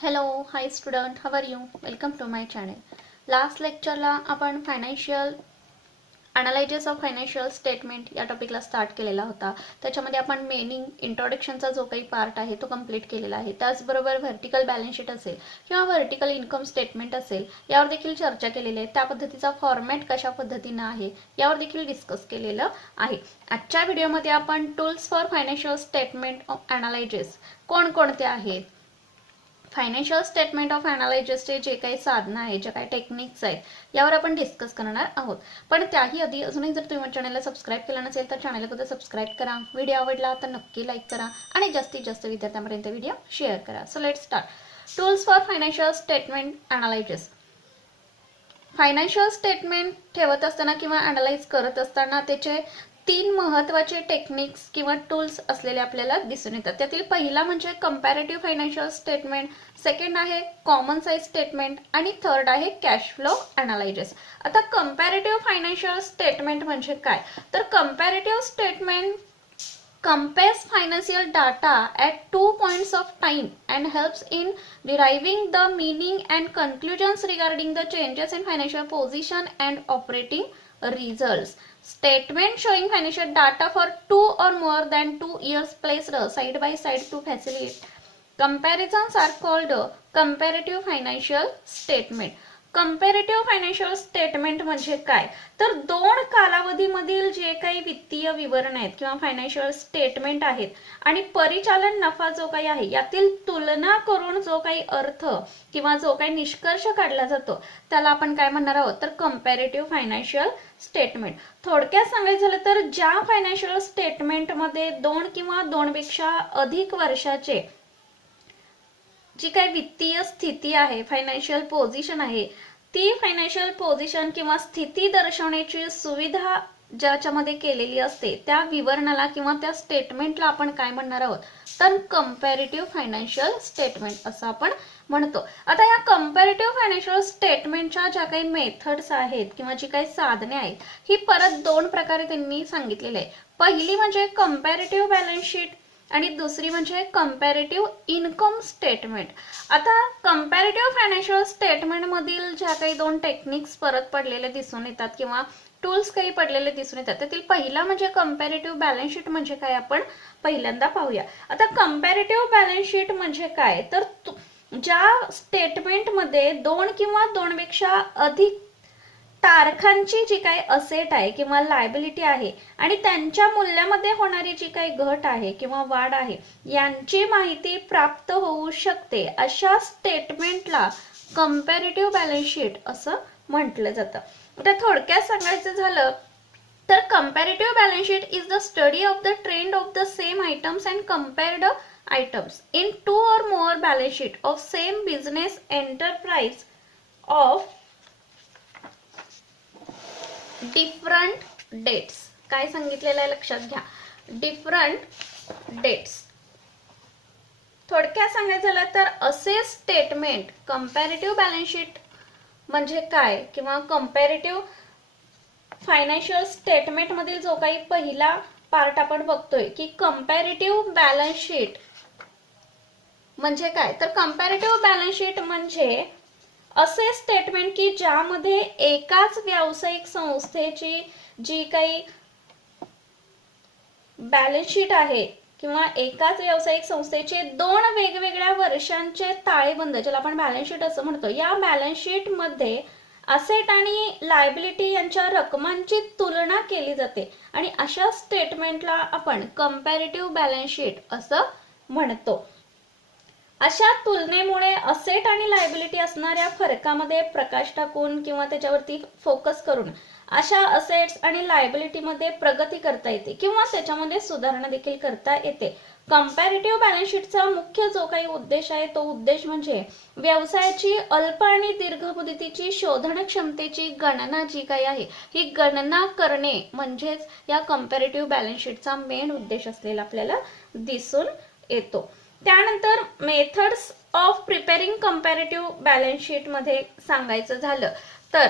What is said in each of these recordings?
Hello, hi student, how are you? Welcome to my channel. Last lecture ला आपण financial analysis of financial statement या टॉपिकला start केलेला होता. त्याच्यामध्ये आपण मेनिंग इंट्रोडक्शनचा जो काही पार्ट आहे तो कंप्लीट केलेला आहे. त्याचबरोबर व्हर्टिकल बॅलन्स शीट असेल किंवा व्हर्टिकल इन्कम स्टेटमेंट असेल यावर देखील चर्चा केलेली आहे. त्या पद्धतीचा फॉर्मॅट कशा पद्धतीने आहे यावर देखील डिस्कस केलेलं आहे. आजच्या व्हिडिओमध्ये आपण tools for financial statement of analysis कोणकोणते आहेत, फायनान्शियल स्टेटमेंट ऑफ अनालिसिसचे जे काही साधनं आहेत, जे काही टेक्निक्स आहेत यावर आपण डिस्कस करणार आहोत. पण त्याही आधी अजूनही जर तुम्ही चॅनलला सबस्क्राईब केलं नसेल तर चॅनलला सबस्क्राईब करा. व्हिडिओ आवडला तर नक्की लाईक करा आणि जास्तीत जास्त विद्यार्थ्यांपर्यंत व्हिडिओ शेअर करा. So let's start. Tools for financial statement analysis. Financial statement ठेवत असताना किंवा अनालाइज करत असताना त्याचे 3 महत्त्वाचे टेक्निक्स किंवा टूल्स असलेले आपल्याला दिसून येतात. त्यातील पहिला म्हणजे कंपॅरेटिव्ह फायनान्शियल स्टेटमेंट, सेकंड आहे कॉमन साइज स्टेटमेंट आणि थर्ड आहे कॅश फ्लो अनालिसिस. आता कंपॅरेटिव्ह फायनान्शियल स्टेटमेंट म्हणजे काय, तर comparative statement compares financial data at 2 points of time and helps in deriving the meaning and conclusions regarding the changes in financial position and operating results. Statement showing financial data for 2 or more than 2 years placed side by side to facilitate comparisons are called comparative financial statement. Comparative financial statement म्हणजे काय, तर 2 कालावधीमधील जे काही वित्तीय विवरण आहेत किंवा financial statement आहेत आणि परिचालन नफा जो काही आहे यातील तुलना करून जो काही अर्थ किंवा जो काही निष्कर्ष काढला जातो त्याला आपण काय म्हणणार आहोत, तर कंपॅरेटिव्ह फायनान्शियल स्टेटमेंट. थोडक्यात सांगायचं झालं तर ज्या फायनान्शियल स्टेटमेंटमध्ये 2 किंवा 2 पेक्षा अधिक वर्षाचे जी काही वित्तीय स्थिती आहे, फायनान्शियल पोझिशन आहे, ती फायनान्शियल पोझिशन किंवा स्थिती दर्शवण्याची सुविधा ज्याच्यामध्ये केलेली असते त्या विवरणाला किंवा त्या स्टेटमेंटला आपण काय म्हणणार आहोत, तर कंपॅरेटिव्ह फायनान्शियल स्टेटमेंट असं आपण म्हणतो. आता या कंपॅरेटिव्ह फायनान्शियल स्टेटमेंटच्या ज्या काही मेथड्स आहेत किंवा जी काही साधने आहेत ही परत 2 प्रकारे त्यांनी सांगितलेली आहे. पहिली म्हणजे कंपॅरेटिव्ह बॅलन्स शीट आणि दुसरी म्हणजे कंपॅरेटिव्ह इन्कम स्टेटमेंट. आता कंपॅरेटिव्ह फायनान्शियल स्टेटमेंट मधील ज्या काही 2 टेक्निक्स परत पडलेले दिसून येतात किंवा टूल्स काही पडलेले दिसून येतात त्यातील पहिला म्हणजे कंपॅरेटिव्ह बॅलन्स शीट म्हणजे काय आपण पहिल्यांदा पाहूया. आता कंपॅरेटिव्ह बॅलन्स शीट म्हणजे काय, तर ज्या स्टेटमेंट मध्ये 2 किंवा 2 पेक्षा अधिक तारखांची जी काही असेट आहे किंवा लायबिलिटी आहे आणि त्यांच्या मूल्यामध्ये होणारी जी काही घट आहे किंवा वाढ आहे यांची माहिती प्राप्त होऊ शकते अशा स्टेटमेंटला कंपॅरेटिव्ह बॅलन्स शीट असं म्हटलं जातं. आता थोडक्यात सांगायचं झालं तर comparative balance sheet is the study of the trend of the same items and compared items in 2 or more balance sheet of same business enterprise of different dates. काय सांगितलेलं आहे लक्षात घ्या, डिफरंट डेट्स. थोडक्यात सांगायचं झालं तर असे स्टेटमेंट कंपॅरेटिव्ह बॅलन्स शीट म्हणजे काय किंवा कंपॅरेटिव्ह फायनान्शियल स्टेटमेंट मधील जो काही पहिला पार्ट आपण बघतोय की कंपॅरेटिव्ह बॅलन्स शीट म्हणजे काय, तर कंपॅरेटिव्ह बॅलन्स शीट म्हणजे असे स्टेटमेंट की ज्यामध्ये एकाच व्यावसायिक संस्थेची जी काही बॅलन्स शीट आहे किंवा एकाच व्यावसायिक संस्थेचे 2 वेगवेगळ्या वर्षांचे ताळेबंद ज्याला आपण बॅलन्स शीट असं म्हणतो, या बॅलन्स शीट मध्ये असेट आणि लायबिलिटी यांच्या रकमांची तुलना केली जाते आणि अशा स्टेटमेंटला आपण कंपॅरेटिव्ह बॅलन्स शीट असं म्हणतो. अशा तुलनेमुळे असेट आणि लायबिलिटी असणाऱ्या फरकामध्ये प्रकाश टाकून किंवा त्याच्यावरती फोकस करून अशा असेट्स आणि लायबिलिटी मध्ये प्रगती करता येते किंवा त्याच्यामध्ये सुधारणा देखील करता येते. कंपॅरेटिव्ह बॅलन्स शीटचा मुख्य जो काही उद्देश आहे तो उद्देश म्हणजे व्यवसायाची अल्प आणि दीर्घ मुदतीची शोधन क्षमतेची गणना जी काही आहे ही गणना करणे म्हणजेच या कंपॅरेटिव्ह बॅलन्स शीटचा मेन उद्देश असलेला आपल्याला दिसून येतो. त्यानंतर methods of preparing comparative balance sheet मध्ये सांगायचं झालं तर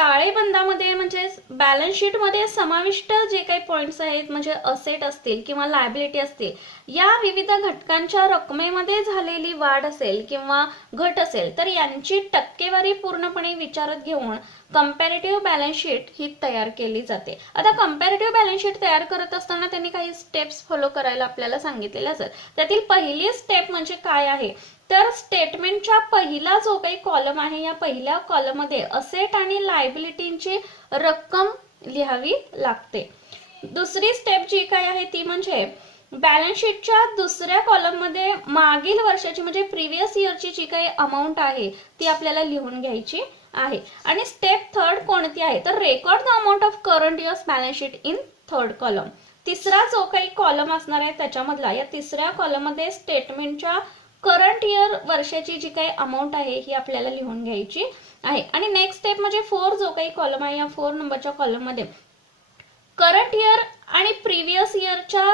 ताळेबंदामध्ये म्हणजे बॅलन्स शीट मध्ये समाविष्ट जे काही पॉइंट्स आहेत म्हणजे असेट असतील किंवा लायबिलिटी असतील, या विविध घटकांच्या रकमेमध्ये झालेली वाढ असेल किंवा घट असेल तर यांची टक्केवारी पूर्णपणे विचारात घेऊन कंपॅरेटिव्ह बॅलन्स शीट ही तयार केली जाते. आता कंपॅरेटिव्ह बॅलन्स शीट तयार करत असताना त्यांनी काही स्टेप्स फॉलो करायला आपल्याला सांगितलेले असतात. त्यातील पहिली स्टेप म्हणजे काय आहे तर स्टेटमेंटच्या पहिला जो काही कॉलम आहे या पहिल्या कॉलम मध्ये असेट आणि लायबिलिटीची रक्कम लिहावी लागते. दुसरी स्टेप जी काय आहे ती म्हणजे बॅलन्स शीटच्या दुसऱ्या कॉलम मध्ये मागील वर्षाची म्हणजे प्रिव्हियस इयरची जी काही अमाऊंट आहे ती आपल्याला लिहून घ्यायची आहे. आणि स्टेप थर्ड कोणती आहे तर record the amount of current years balance sheet in third column. तिसरा जो काही कॉलम असणार आहे त्याच्यामधला या तिसऱ्या कॉलम मध्ये स्टेटमेंटच्या करंट इयर वर्षाची जी काही अमाऊंट आहे ही आपल्याला लिहून घ्यायची आहे. आणि नेक्स्ट स्टेप म्हणजे 4 जो काही कॉलम आहे या 4 नंबरच्या कॉलम मध्ये करंट इयर आणि प्रिव्हियस इयरच्या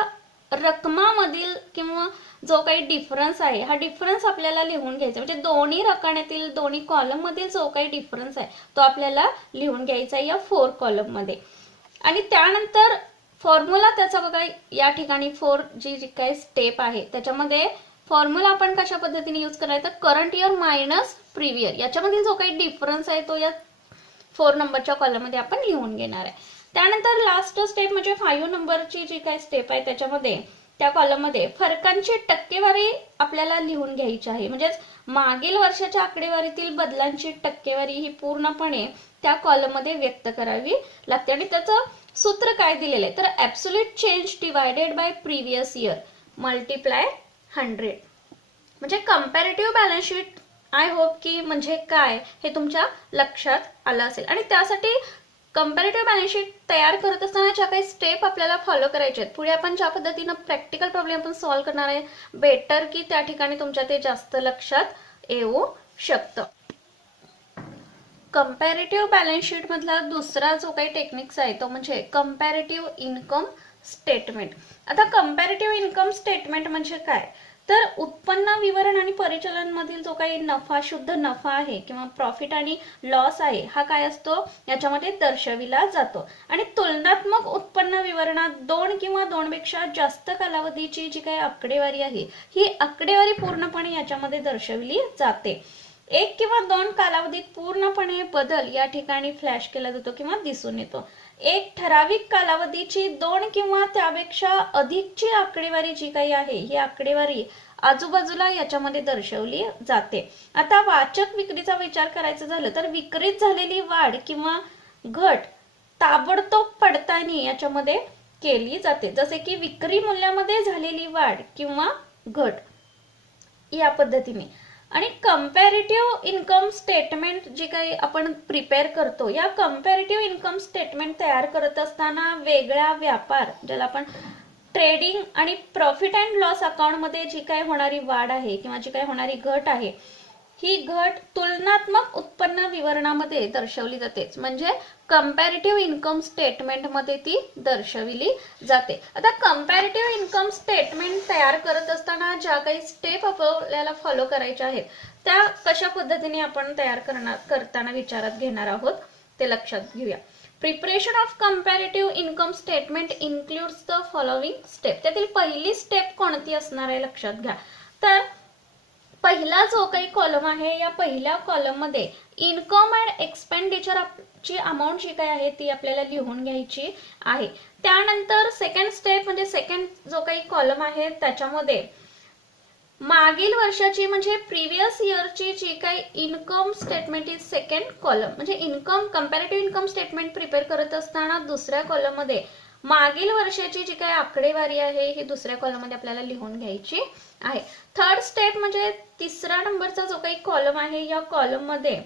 रकमामधील किंवा जो काही डिफरन्स आहे हा डिफरन्स आपल्याला लिहून घ्यायचा म्हणजे दोन्ही रकान्यातील दोन्ही कॉलम मधील जो काही डिफरन्स आहे तो आपल्याला लिहून घ्यायचा या 4 कॉलम मध्ये. आणि त्यानंतर फॉर्म्युला त्याचा बघा या ठिकाणी 4 जी काही स्टेप आहे त्याच्यामध्ये फॉर्म्युला आपण कशा पद्धतीने यूज करायचा करंट इयर मायनस प्रिव्हियर याच्यामधील जो काही डिफरन्स आहे तो या 4 नंबरच्या कॉलम मध्ये आपण लिहून घेणार आहे. त्यानंतर लास्ट स्टेप म्हणजे 5 नंबरची जी काही स्टेप आहे त्याच्यामध्ये त्या कॉलम मध्ये फरकांची टक्केवारी आपल्याला लिहून घ्यायची आहे. म्हणजेच मागील वर्षाच्या आकडेवारीतील बदलांची टक्केवारी ही पूर्णपणे त्या कॉलम मध्ये व्यक्त करावी लागते. आणि त्याचं सूत्र काय दिलेलं आहे तर absolute change divided by previous year multiply 100. म्हणजे comparative balance sheet I hope की म्हणजे काय हे तुमच्या लक्षात आलं असेल. आणि त्यासाठी कंपॅरेटिव्ह बॅलन्स शीट तयार करत असताना ज्या काही स्टेप आपल्याला फॉलो करायचे आहेत पुढे आपण ज्या पद्धतीनं प्रॅक्टिकल प्रॉब्लेम आपण सॉल्व्ह करणार आहे बेटर की त्या ठिकाणी तुमच्या ते जास्त लक्षात येऊ शकतं. कंपॅरेटिव्ह बॅलन्स शीट मधला दुसरा जो काही टेक्निक्स आहे तो म्हणजे कंपॅरेटिव्ह इन्कम स्टेटमेंट. आता कंपॅरेटिव्ह इन्कम स्टेटमेंट म्हणजे काय तर उत्पन्न विवरण आणि परिचालन मधील जो काही नफा शुद्ध नफा आहे किंवा प्रॉफिट आणि लॉस आहे हा काय असतो याच्यामध्ये दर्शविला जातो. आणि तुलनात्मक उत्पन्न विवरणात 2 किंवा 2 पेक्षा जास्त कालावधीची जी काही आकडेवारी आहे ही आकडेवारी पूर्णपणे याच्यामध्ये दर्शविली जाते. 1 किंवा 2 कालावधीत पूर्णपणे बदल या ठिकाणी फ्लॅश केला जातो किंवा दिसून येतो. एक ठराविक कालावधीची 2 किंवा त्यापेक्षा अधिकची आकडेवारी जी काही आहे ही आकडेवारी आजूबाजूला याच्यामध्ये दर्शवली जाते. आता वाचक विक्रीचा विचार करायचा झालं तर विक्रीत झालेली वाढ किंवा घट ताबडतोब पडताळणी याच्यामध्ये केली जाते. जसे की विक्री मूल्यामध्ये झालेली वाढ किंवा घट या पद्धतीने. आणि कंपॅरेटिव्ह इन्कम स्टेटमेंट जी काही आपण प्रिपेअर करतो या कंपॅरेटिव्ह इन्कम स्टेटमेंट तयार करत असताना वेगळ्या व्यापार ज्याला आपण ट्रेडिंग आणि प्रॉफिट अँड लॉस अकाउंट मध्ये जी काही होणारी वाढ आहे किंवा जी काही होणारी घट आहे ही घट तुलनात्मक उत्पन्न विवरणामध्ये दर्शवली जाते. म्हणजे कंपॅरेटिव्ह इन्कम स्टेटमेंट मध्ये ती दर्शविली जाते. आता कंपॅरेटिव्ह इन्कम स्टेटमेंट तयार करत असताना ज्या काही स्टेप आपल्याला फॉलो करायच्या आहेत त्या कशा पद्धतीने आपण तयार करताना विचारात घेणार आहोत ते लक्षात घेऊया. Preparation of comparative income statement includes the following step. त्यातील पहिली स्टेप कोणती असणार आहे लक्षात घ्या. तर पहिला जो काही कॉलम आहे या पहिल्या कॉलम मध्ये इन्कम अँड एक्सपेंडिचर ची अमाऊंट जी काही आहे ती आपल्याला लिहून घ्यायची आहे. त्यानंतर सेकंड स्टेप म्हणजे सेकंड जो काही कॉलम आहे त्याच्यामध्ये मागील वर्षाची म्हणजे प्रिव्हियस इयरची जी काही income statement is second column. म्हणजे income comparative income statement prepare करत असताना दुसऱ्या कॉलम मध्ये मागील वर्षाची जी काही आकडेवारी आहे ही दुसऱ्या कॉलम मध्ये आपल्याला लिहून घ्यायची आहे. थर्ड स्टेप म्हणजे तिसरा नंबरचा जो काही कॉलम आहे या कॉलम मध्ये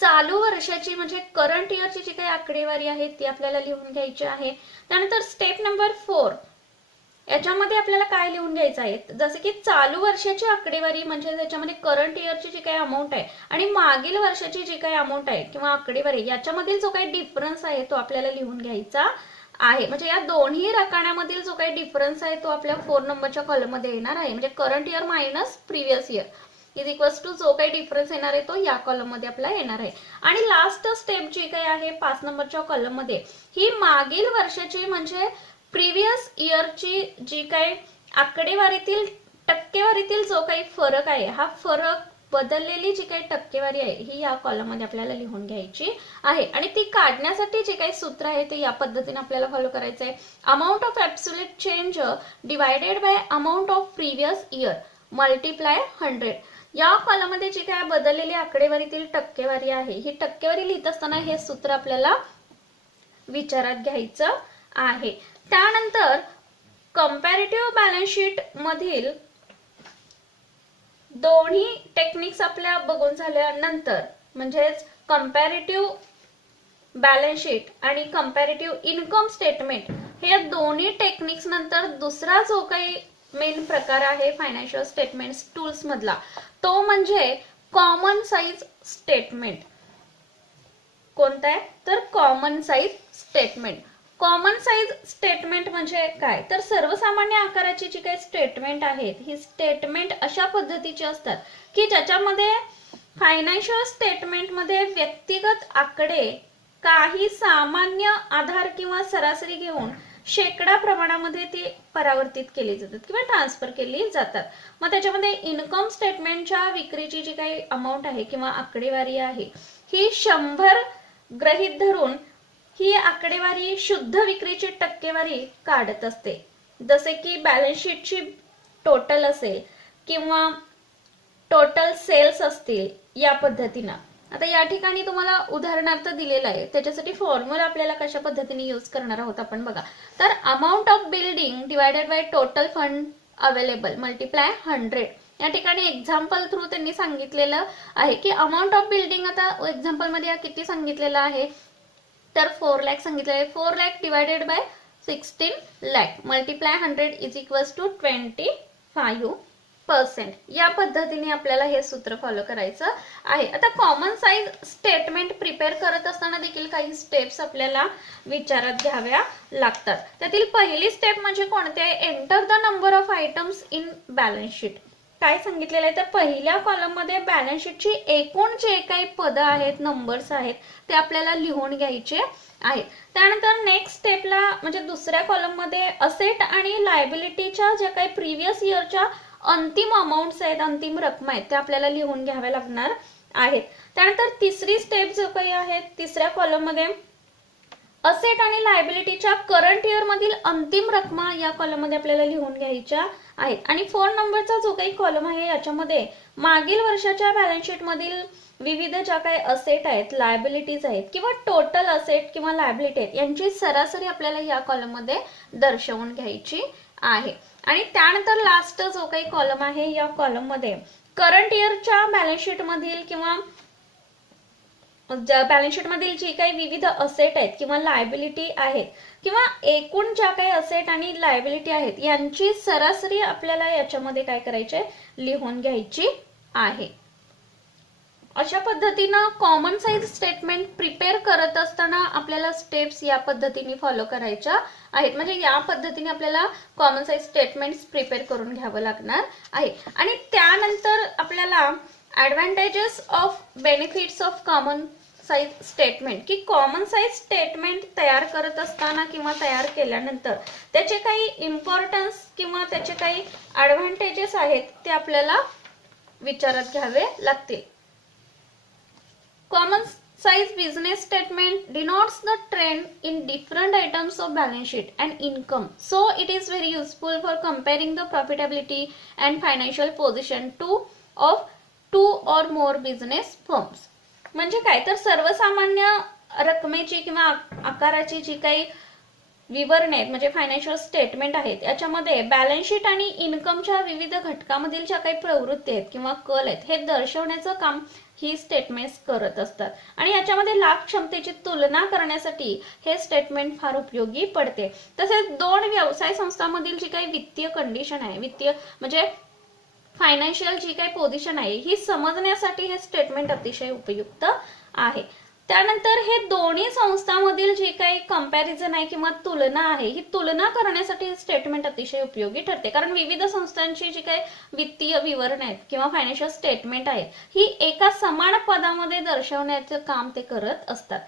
चालू वर्षाची म्हणजे करंट इयरची जी काही आकडेवारी आहे ती आपल्याला लिहून घ्यायची आहे. त्यानंतर स्टेप नंबर 4 याच्यामध्ये आपल्याला काय लिहून घ्यायचं आहे जसे की चालू वर्षाची आकडेवारी म्हणजे त्याच्यामध्ये करंट इयरची जी काही अमाऊंट आहे आणि मागील वर्षाची जी काही अमाऊंट आहे किंवा आकडेवारी याच्यामधील जो काही डिफरन्स आहे तो आपल्याला लिहून घ्यायचा आहे. म्हणजे या दोन्ही रकान्यामधील जो काही डिफरन्स आहे तो आपल्या 4 नंबरच्या कॉलम मध्ये येणार आहे. म्हणजे current year minus previous year is equals to जो काही डिफरन्स येणार आहे तो या कॉलम मध्ये आपला येणार आहे. आणि लास्ट स्टेप जी काही आहे 5 नंबरच्या कॉलम मध्ये, ही मागील वर्षाची म्हणजे प्रिव्हियस इयरची जी काही आकडेवारीतील टक्केवारीतील जो काही फरक आहे, हा फरक बदललेली जी काही टक्केवारी आहे ही या कॉलम मध्ये आपल्याला लिहून घ्यायची आहे. आणि ती काढण्यासाठी जे काही सूत्र आहे ते या पद्धतीने आपल्याला फॉलो करायचं आहे. Amount of absolute change divided by amount of previous year multiply 100. या कॉलम मध्ये जी काय बदललेली आकडेवारीतील टक्केवारी आहे, ही टक्केवारी लिहित असताना हे सूत्र आपल्याला विचारात घ्यायचं आहे. त्यानंतर कंपॅरेटिव्ह बॅलन्स शीट मधील दोन्ही टेक्निक्स आपल्या बघून झाल्यानंतर, म्हणजेच कंपॅरेटिव्ह बॅलन्स शीट आणि कंपॅरेटिव्ह इन्कम स्टेटमेंट, हे दोन्ही टेक्निक्स नंतर दुसरा जो काही मेन प्रकार आहे फायनान्शियल स्टेटमेंट्स टूल्स मधला, तो म्हणजे कॉमन साइज स्टेटमेंट. कोणता आहे तर common size statement. Common size statement म्हणजे काय तर सर्वसामान्य आकाराची जी काही स्टेटमेंट आहेत, ही स्टेटमेंट अशा पद्धतीची असतात की ज्याच्यामध्ये फायनान्शियल स्टेटमेंट मध्ये व्यक्तिगत आकडे काही सामान्य आधार किंवा सरासरी घेऊन शेकडा प्रमाणामध्ये ती परावर्तित केली जातात किंवा ट्रान्सफर केली जातात. मग त्याच्यामध्ये इन्कम स्टेटमेंटच्या विक्रीची जी काही अमाऊंट आहे किंवा आकडेवारी आहे, ही 100 गृहीत धरून ही आकडेवारी शुद्ध विक्रीची टक्केवारी काढत असते. जसे की बॅलन्स शीटची टोटल असेल किंवा टोटल सेल्स असतील या पद्धतीनं. आता या ठिकाणी तुम्हाला उदाहरणार्थ दिलेला आहे, त्याच्यासाठी फॉर्म्युला आपल्याला कशा पद्धतीने यूज करणार आहोत आपण बघा. तर amount of building divided by total fund available multiply 100. या ठिकाणी एक्झाम्पल थ्रू त्यांनी सांगितलेलं आहे की अमाऊंट ऑफ बिल्डिंग, आता एक्झाम्पल मध्ये किती सांगितलेलं आहे तर 4 लाख सांगितलेलं आहे. 4 lakh divided by 16 lakh multiply 100 is equals to 25%. या पद्धतीने आपल्याला हे सूत्र फॉलो करायचं आहे. आता कॉमन साइज स्टेटमेंट प्रिपेअर करत असताना देखील काही स्टेप्स आपल्याला विचारात घ्याव्या लागतात. त्यातील पहिली स्टेप म्हणजे कोणते आहे, enter the number of items in balance sheet. काय सांगितलेलं आहे तर पहिल्या कॉलम मध्ये बॅलन्स शीटची एकूण जे काही पदं आहेत, नंबर्स आहेत, ते आपल्याला लिहून घ्यायचे आहेत. त्यानंतर नेक्स्ट स्टेपला म्हणजे दुसऱ्या कॉलम मध्ये असेट आणि लायबिलिटीच्या ज्या काही प्रिव्हियस इयरच्या अंतिम अमाऊंट्स आहेत, अंतिम रक्कम आहेत, त्या आपल्याला लिहून घ्याव्या लागणार आहेत. त्यानंतर तिसरी स्टेप जो काही आहे, तिसऱ्या कॉलम मध्ये असेट आणि लायबिलिटीच्या करंट इयर मधील अंतिम रक्कमा या कॉलम मध्ये आपल्याला लिहून घ्यायच्या आहेत. आणि 4 नंबरचा जो काही कॉलम आहे याच्यामध्ये मागील वर्षाच्या बॅलन्स शीट मधील विविध ज्या काही असेट आहेत, लायबिलिटीज आहेत किंवा टोटल असेट किंवा लायबिलिटी आहेत, यांची सरासरी आपल्याला या कॉलम मध्ये दर्शवून घ्यायची आहे. आणि त्यानंतर लास्ट जो काही कॉलम आहे, या कॉलम मध्ये करंट इयरच्या बॅलन्स शीट मधील किंवा बॅलन्स शीट मधील जी काही विविध असेट आहेत किंवा लायबिलिटी आहेत किंवा एकूण ज्या काही असेट आणि लायबिलिटी आहेत, यांची सरासरी आपल्याला याच्यामध्ये काय करायचे, लिहून घ्यायची आहे. अशा पद्धतीनं कॉमन साइज स्टेटमेंट प्रिपेअर करत असताना आपल्याला स्टेप्स या पद्धतीने फॉलो करायच्या आहेत. म्हणजे या पद्धतीने आपल्याला कॉमन साइज स्टेटमेंट्स प्रिपेअर करून घ्यावं लागणार आहे. आणि त्यानंतर आपल्याला advantages of benefits of common size statement, की कॉमन साइज स्टेटमेंट तयार करत असताना किंवा तयार केल्यानंतर त्याचे काही इम्पॉर्टन्स किंवा त्याचे काही ऍडव्हान्टेजेस आहेत ते आपल्याला विचारात घ्यावे लागतील. Common size business statement denotes the trend in different items of balance sheet and income. So it is very useful for comparing the profitability and financial position of two or more business firms. म्हणजे काय तर सर्वसामान्य रकमेची किंवा आकाराची जी काही विवरणे आहेत म्हणजे फायनान्शियल स्टेटमेंट आहेत, याच्यामध्ये बॅलन्स शीट आणि इन्कमच्या विविध घटकांमधील ज्या काही प्रवृत्ती आहेत किंवा कल आहेत, हे दर्शवण्याचं काम ही स्टेटमेंट्स करत असतात. आणि याच्यामध्ये लाभ क्षमतेची तुलना करण्यासाठी हे स्टेटमेंट फार उपयोगी पडते. तसेच दोन व्यवसाय संस्थांमधील जी काही वित्तीय कंडिशन आहे, वित्तीय म्हणजे फायनान्शियल जी काही पोझिशन आहे, ही समजण्यासाठी हे स्टेटमेंट अतिशय उपयुक्त आहे. त्यानंतर हे दोन्ही संस्थांमधील जे काही कंपॅरिझन आहे किंवा तुलना आहे, ही तुलना करण्यासाठी स्टेटमेंट अतिशय उपयोगी ठरते. कारण विविध संस्थांची जी काही वित्तीय विवरण आहेत किंवा फायनान्शियल स्टेटमेंट आहेत, ही एका समान पदामध्ये दर्शवण्याचं काम ते करत असतात.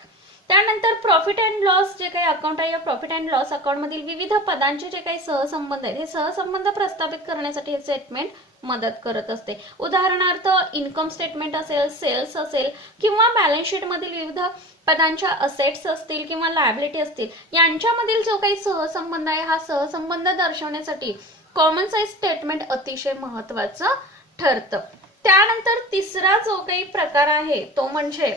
त्यानंतर प्रॉफिट अँड लॉस जे काही अकाउंट आहे, या प्रॉफिट अँड लॉस अकाउंट मधील विविध पदांचे जे काही सहसंबंध आहेत, हे सहसंबंध प्रस्थापित करण्यासाठी हे स्टेटमेंट मदत करत असते. उदाहरणार्थ इन्कम स्टेटमेंट असेल, सेल्स असेल किंवा बॅलन्स शीट मधील विविध पदांच्या असेट्स असतील किंवा लायबिलिटी असतील, यांच्यामधील जो काही सहसंबंध आहे, हा सहसंबंध दर्शवण्यासाठी कॉमन साईज स्टेटमेंट अतिशय महत्वाचं ठरतं. त्यानंतर तिसरा जो काही प्रकार आहे तो म्हणजे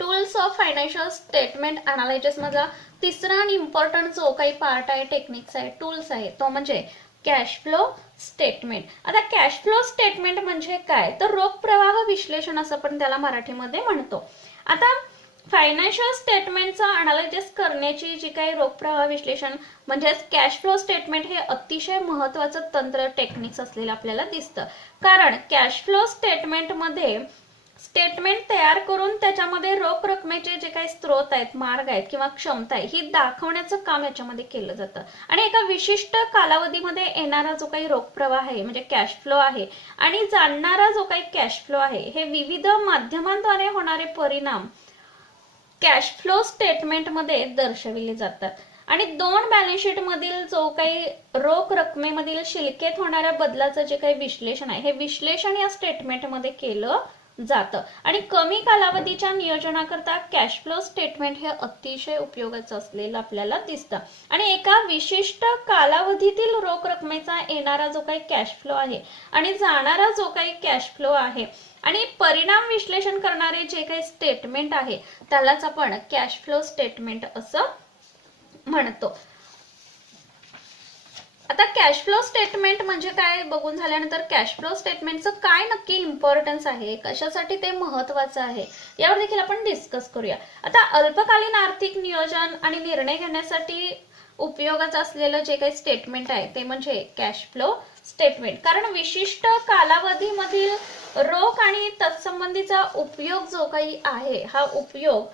tools of financial statement analysis मधला तिसरा आणि इम्पॉर्टंट जो काही पार्ट आहे, टेक्निक्स आहे, टूल्स आहे, तो म्हणजे कॅश फ्लो स्टेटमेंट. आता कॅश फ्लो स्टेटमेंट म्हणजे काय, तर रोख प्रवाह विश्लेषण असं पण त्याला मराठीमध्ये म्हणतो. आता फायनान्शियल स्टेटमेंटचं अनालिसिस करण्याची जी काही रोख प्रवाह विश्लेषण म्हणजेच कॅश फ्लो स्टेटमेंट हे अतिशय महत्वाचं तंत्र, टेक्निक्स असलेलं आपल्याला दिसतं. कारण कॅश फ्लो स्टेटमेंटमध्ये स्टेटमेंट तयार करून त्याच्यामध्ये रोख रकमेचे जे काही स्रोत आहेत, मार्ग आहेत किंवा क्षमता आहे, ही दाखवण्याचं काम याच्यामध्ये केलं जातं. आणि एका विशिष्ट कालावधीमध्ये येणारा जो काही रोख प्रवाह आहे म्हणजे कॅश फ्लो आहे आणि जाणणारा जो काही कॅश फ्लो आहे, हे विविध माध्यमांद्वारे होणारे परिणाम कॅश फ्लो स्टेटमेंट मध्ये दर्शविले जातात. आणि दोन बॅलन्स शीट मधील जो काही रोख रकमेमधील शिल्लकेत होणाऱ्या बदलाचं जे काही विश्लेषण आहे, हे विश्लेषण या स्टेटमेंट मध्ये केलं जातं. आणि कमी कालावधीच्या नियोजनाकरता कॅश फ्लो स्टेटमेंट हे अतिशय उपयोगाचं असलेलं आपल्याला दिसतं. आणि एका विशिष्ट कालावधीतील रोख रकमेचा येणारा जो काही कॅश फ्लो आहे आणि जाणारा जो काही कॅश फ्लो आहे आणि परिणाम विश्लेषण करणारे जे काही स्टेटमेंट आहे, त्यालाच आपण कॅश फ्लो स्टेटमेंट असं म्हणतो. आता कॅश फ्लो स्टेटमेंट म्हणजे काय बघून झाल्यानंतर कॅश फ्लो स्टेटमेंटचं काय नक्की इम्पॉर्टन्स आहे, कशासाठी ते महत्वाचं आहे, यावर देखील आपण डिस्कस करूया. आता अल्पकालीन आर्थिक नियोजन आणि निर्णय घेण्यासाठी उपयोगाचं असलेलं जे काही स्टेटमेंट आहे ते म्हणजे कॅश फ्लो स्टेटमेंट. कारण विशिष्ट कालावधीमधील रोख आणि तत्संबंधीचा उपयोग जो काही आहे, हा उपयोग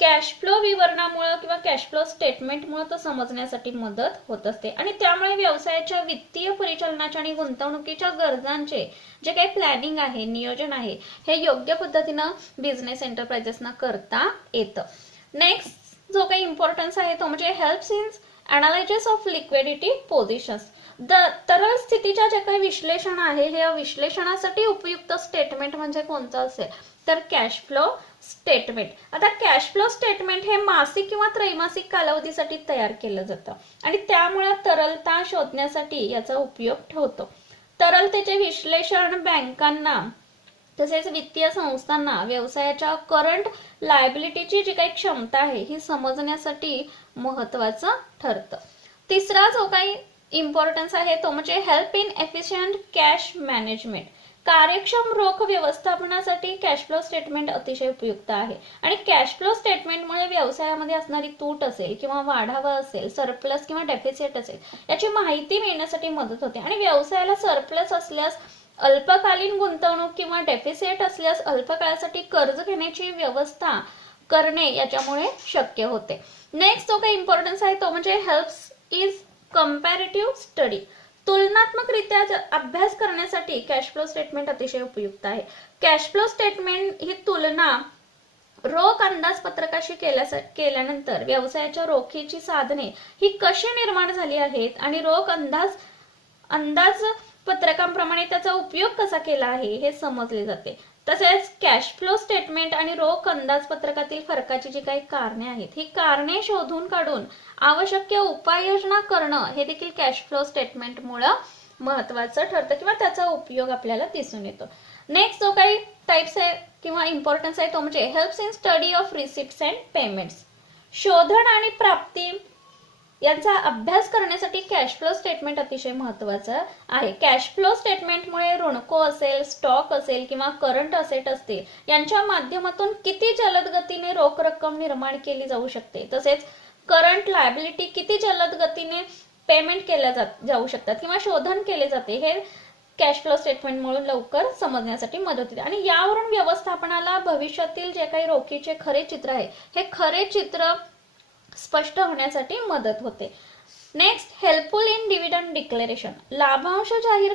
कॅश फ्लो विवरणामुळे किंवा कॅश फ्लो स्टेटमेंटमुळे तो समजण्यासाठी मदत होत असते. आणि त्यामुळे व्यवसायाच्या वित्तीय परिचालनाच्या आणि गुंतवणुकीच्या गरजांचे जे काही प्लॅनिंग आहे, नियोजन आहे, हे योग्य पद्धतीनं बिझनेस एंटरप्राइजेसना करता येतं. नेक्स्ट जो काही इम्पॉर्टन्स आहे तो म्हणजे helps in analysis of liquidity positions. तरल स्थितीच्या जे काही विश्लेषण आहे, हे विश्लेषणासाठी उपयुक्त स्टेटमेंट म्हणजे कोणतं असेल तर कॅश फ्लो स्टेटमेंट. आता कॅश फ्लो स्टेटमेंट हे मासिक किंवा त्रैमासिक कालावधीसाठी तयार केलं जातं आणि त्यामुळे तरलता शोधण्यासाठी याचा उपयोग होतो. तरलतेचे विश्लेषण बँकांना तसेच वित्तीय संस्थांना व्यवसायाच्या करंट लायबिलिटीची जी काही क्षमता आहे ही समजण्यासाठी महत्वाचं ठरतं. तिसरा जो काही इम्पॉर्टन्स आहे तो म्हणजे help in efficient cash management. कार्यक्षम रोख व्यवस्थापनासाठी कॅश फ्लो स्टेटमेंट अतिशय उपयुक्त आहे. आणि कॅश फ्लो स्टेटमेंटमुळे व्यवसायामध्ये असणारी तूट असेल किंवा वाढावा असेल, सरप्लस किंवा डेफिसिट असेल, याची माहिती मिळण्यासाठी मदत होते. आणि व्यवसायाला सरप्लस असल्यास अल्पकालीन गुंतवणूक किंवा डेफिसिट असल्यास अल्पकाळासाठी कर्ज घेण्याची व्यवस्था करणे याच्यामुळे शक्य होते. नेक्स्ट जो काही इम्पॉर्टन्स आहे तो म्हणजे हेल्प्स इज कंपॅरेटिव्ह स्टडी. तुलनात्मकरित्या अभ्यास करण्यासाठी कॅश फ्लो स्टेटमेंट अतिशय उपयुक्त आहे. कॅश फ्लो स्टेटमेंट ही तुलना रोख अंदाजपत्रकाशी केल्यानंतर व्यवसायाच्या रोखीची साधने ही कशी निर्माण झाली आहेत आणि रोख अंदाजपत्रकांप्रमाणे त्याचा उपयोग कसा केला आहे हे समजले जाते. तसेच कॅश फ्लो स्टेटमेंट आणि रोख अंदाजपत्रकातील फरकाची जी काही कारणे आहेत, ही कारणे शोधून काढून आवश्यक उपाययोजना करणं हे देखील कॅश फ्लो स्टेटमेंटमुळे महत्वाचं ठरतं किंवा त्याचा उपयोग आपल्याला दिसून येतो. नेक्स्ट जो काही टाइप्स आहे किंवा इम्पॉर्टन्स आहे तो म्हणजे helps in study of receipts and payments. शोधन आणि प्राप्ती यांचा अभ्यास करण्यासाठी कॅश फ्लो स्टेटमेंट अतिशय महत्वाचं आहे. कॅश फ्लो स्टेटमेंटमुळे ऋणको असेल, स्टॉक असेल किंवा करंट असेट असते, यांच्या माध्यमातून किती जलद गतीने रोख रक्कम निर्माण केली जाऊ शकते, तसेच करंट लायबिलिटी किती जलद गतीने पेमेंट केल्या जाऊ शकतात किंवा शोधन केले जाते, हे कॅश फ्लो स्टेटमेंटमुळे लवकर समजण्यासाठी मदत होते आणि यावरून व्यवस्थापनाला भविष्यातील जे काही रोखीचे खरे चित्र आहे हे खरे चित्र स्पष्ट होण्यासाठी मदत होते. Next, helpful in dividend declaration. लाभांश जाहीर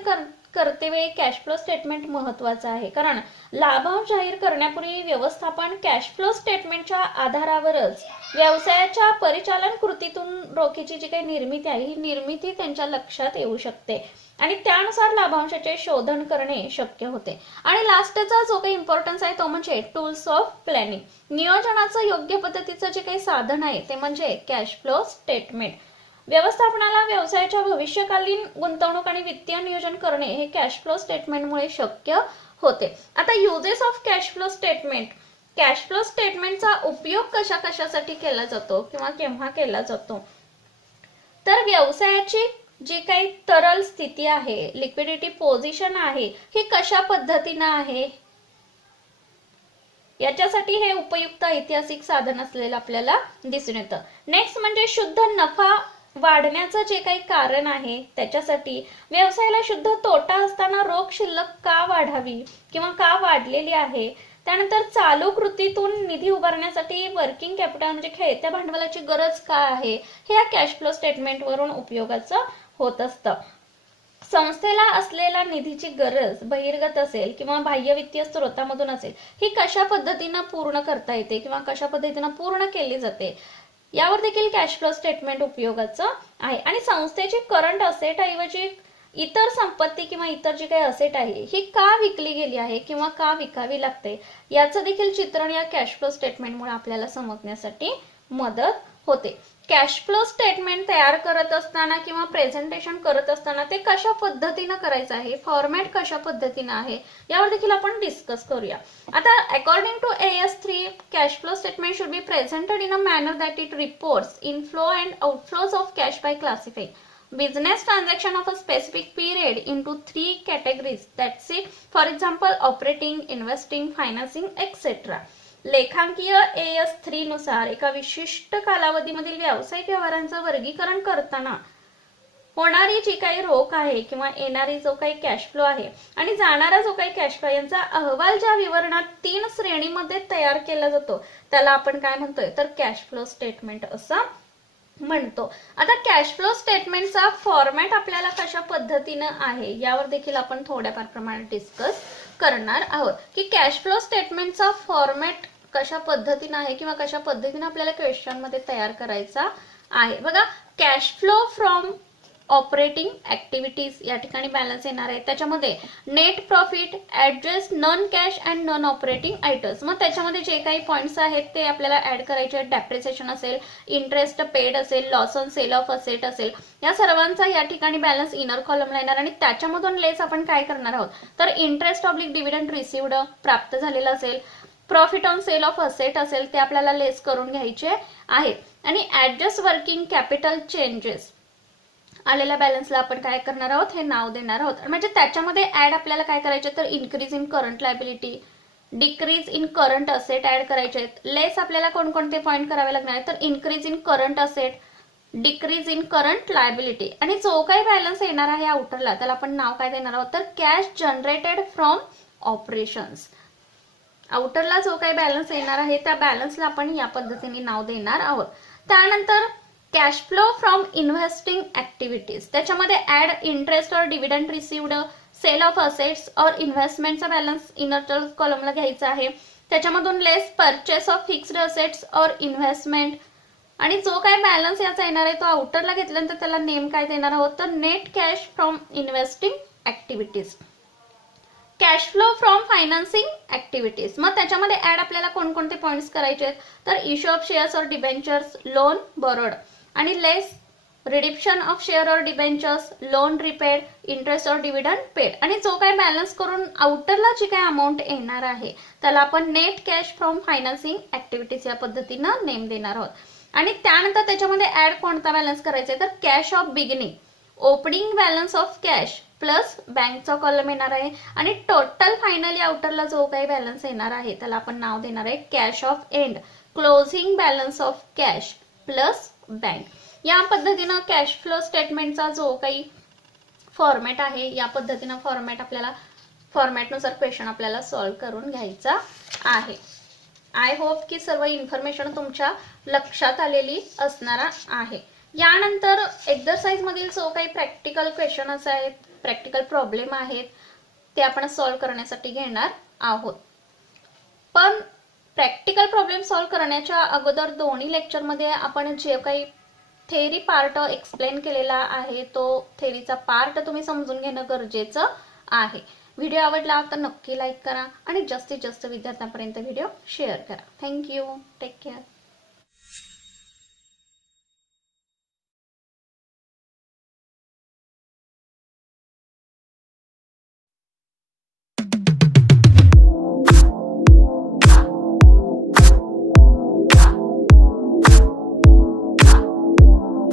करते वेळी कॅश फ्लो स्टेटमेंट महत्वाचं आहे, कारण लाभांश जाहीर करण्यापूर्वी व्यवस्थापन कॅश फ्लो स्टेटमेंटच्या आधारावरच व्यवसायाच्या परिचालन कृतीतून रोखीची जी काही निर्मिती आहे ही निर्मिती त्यांच्या लक्षात येऊ शकते आणि त्यानुसार लाभांशाचे शोधन करणे शक्य होते. आणि लास्टचा जो काही इम्पॉर्टन्स आहे तो म्हणजे टूल्स ऑफ प्लॅनिंग. नियोजनाचं योग्य पद्धतीचं जे काही साधन आहे ते म्हणजे कॅश फ्लो स्टेटमेंट. व्यवस्थापनाला व्यवसायाच्या भविष्यकालीन गुंतवणूक आणि वित्तीय नियोजन करणे हे कॅश फ्लो स्टेटमेंटमुळे शक्य होते. आता uses of cash flow statement. Cash flow स्टेटमेंटचा उपयोग कशासाठी केला जातो किंवा केव्हा केला जातो, तर व्यवसायाची जी काही तरल स्थिती आहे, लिक्विडिटी पोझिशन आहे, ही कशा पद्धतीने आहे याच्यासाठी हे उपयुक्त ऐतिहासिक साधन असलेलं आपल्याला दिसून येतं. नेक्स्ट म्हणजे शुद्ध नफा वाढण्याचं जे काही कारण आहे त्याच्यासाठी व्यवसायाला शुद्ध तोटा असताना रोख शिल्लक का वाढावी किंवा का वाढलेली आहे. त्यानंतर चालू कृतीतून निधी उभारण्यासाठी वर्किंग कॅपिटल म्हणजे खेळत्या भांडवलाची गरज का आहे हे या कॅश फ्लो स्टेटमेंट वरून उपयोगाचं होत असतं. संस्थेला असलेला निधीची गरज बहिर्गत असेल किंवा बाह्य वित्तीय स्रोतामधून असेल, ही कशा पद्धतीनं पूर्ण करता येते किंवा कशा पद्धतीनं पूर्ण केली जाते यावर देखील कॅश फ्लो स्टेटमेंट उपयोगाचं आहे. आणि संस्थेची करंट असेट ऐवजी इतर संपत्ती किंवा इतर जी काही असेट आहे ही का विकली गेली आहे किंवा का विकावी लागते याचं देखील चित्रण या कॅश फ्लो स्टेटमेंटमुळे आपल्याला समजण्यासाठी मदत होते. कॅश फ्लो स्टेटमेंट तयार करत असताना किंवा प्रेझेंटेशन करत असताना ते कशा पद्धतीनं करायचं आहे, फॉर्मॅट कशा पद्धतीनं आहे यावर देखील आपण डिस्कस करूया. आता according to AS3, cash flow statement should be presented in a manner that it reports inflow and outflows of cash by classifying business transaction of a specific period into 3 categories. That's it. For example, operating, investing, financing, etc. लेखांकीय AS3 नुसार एका विशिष्ट कालावधीमधील व्यावसायिक व्यवहारांचं वर्गीकरण करताना होणारी जी काही रोख आहे किंवा येणारी जो काही कॅश फ्लो आहे आणि जाणारा जो काही कॅश फ्लो यांचा अहवाल ज्या विवरणात 3 श्रेणीमध्ये तयार केला जातो त्याला आपण काय म्हणतोय तर कॅश फ्लो स्टेटमेंट असं म्हणतो. आता कॅश फ्लो स्टेटमेंटचा फॉर्मॅट आपल्याला कशा पद्धतीनं आहे यावर देखील आपण थोड्याफार प्रमाणात डिस्कस करणार आहोत की कॅश फ्लो स्टेटमेंटचा फॉर्मॅट कशा पद्धतीनं आहे किंवा कशा पद्धतीनं आपल्याला क्वेश्चन मध्ये तयार करायचा आहे. बघा, cash flow from operating activities या ठिकाणी बॅलन्स येणार आहे. त्याच्यामध्ये net profit, adjust non cash and non operating items. मग त्याच्यामध्ये जे काही पॉइंट्स आहेत ते आपल्याला ऍड करायचे आहेत. डेप्रिसिएशन असेल, इंटरेस्ट पेड असेल, loss on sale of asset असेल, या सर्वांचा या ठिकाणी बॅलन्स इनर कॉलमला येणार आणि त्याच्यामधून लेस आपण काय करणार आहोत तर इंटरेस्ट ऑब्लिक डिव्हिडंड रिसिव्ड प्राप्त झालेला असेल, profit on sale of asset असेल ते आपल्याला लेस करून घ्यायचे आहेत. आणि ऍडजस्ट वर्किंग कॅपिटल चेंजेस आलेल्या बॅलन्सला आपण काय करणार आहोत हे नाव देणार आहोत. म्हणजे त्याच्यामध्ये ऍड आपल्याला काय करायचे तर increase in current liability, decrease in current asset add करायचे आहेत. लेस आपल्याला कोणकोणते पॉइंट करावे लागणार आहे तर increase in current asset, decrease in current liability. आणि जो काही बॅलन्स येणार आहे आउटरला त्याला आपण नाव काय देणार आहोत तर कॅश जनरेटेड फ्रॉम ऑपरेशन्स. आउटरला जो काही बॅलन्स येणार आहे त्या बॅलन्सला आपण या पद्धतीने नाव देणार आहोत. त्यानंतर cash flow from investing activities, त्याच्यामध्ये ऍड इंटरेस्ट और dividend received, sale of assets और इन्व्हेस्टमेंटचा बॅलन्स इनर कॉलमला घ्यायचा आहे. त्याच्यामधून less purchase of fixed assets और इन्व्हेस्टमेंट. आणि जो काय बॅलन्स याचा येणार आहे तो आउटरला घेतल्यानंतर त्याला नेम काय देणार आहोत तर net cash from investing activities. Cash flow from financing activities, मग त्याच्यामध्ये ऍड आपल्याला कोणकोणते पॉइंट्स करायचे तर इश्यू ऑफ शेअर्स और डिबेंचर्स, लोन बोरोड. आणि लेस रिडिप्शन ऑफ शेअर और डिबेंचर्स, लोन रिपेड, इंटरेस्ट और डिव्हिडंड पेड. आणि जो काय बॅलन्स करून आउटरला जी काय अमाऊंट येणार आहे त्याला आपण net cash from financing activities या पद्धतीनं नेम देणार आहोत. आणि त्यानंतर त्याच्यामध्ये ऍड कोणता बॅलन्स करायचा आहे तर cash of beginning, opening balance of cash plus बँकचा कॉलम येणार आहे. आणि टोटल फायनली आउटरला जो काही बॅलन्स येणार आहे त्याला आपण नाव देणार आहे cash of end, closing balance of cash plus bank. या पद्धतीनं कॅश फ्लो स्टेटमेंटचा जो काही फॉर्मॅट आहे, या पद्धतीनं फॉर्मॅटनुसार क्वेश्चन आपल्याला सॉल्व्ह करून घ्यायचा आहे. आय होप की सर्व इन्फॉर्मेशन तुमच्या लक्षात आलेली असणार आहे. यानंतर एक्झरसाइजमधील जो काही प्रॅक्टिकल क्वेश्चन्स आहेत, प्रॅक्टिकल प्रॉब्लेम आहेत, ते आपण सॉल्व्ह करण्यासाठी घेणार आहोत. पण प्रॅक्टिकल प्रॉब्लेम सॉल्व्ह करण्याच्या अगोदर दोन्ही लेक्चरमध्ये आपण जे काही थेअरी पार्ट एक्सप्लेन केलेला आहे, तो थेअरीचा पार्ट तुम्ही समजून घेणं गरजेचं आहे. व्हिडिओ आवडला तर नक्की लाईक करा आणि जास्तीत जास्त विद्यार्थ्यांपर्यंत व्हिडिओ शेअर करा. थँक्यू. Take care.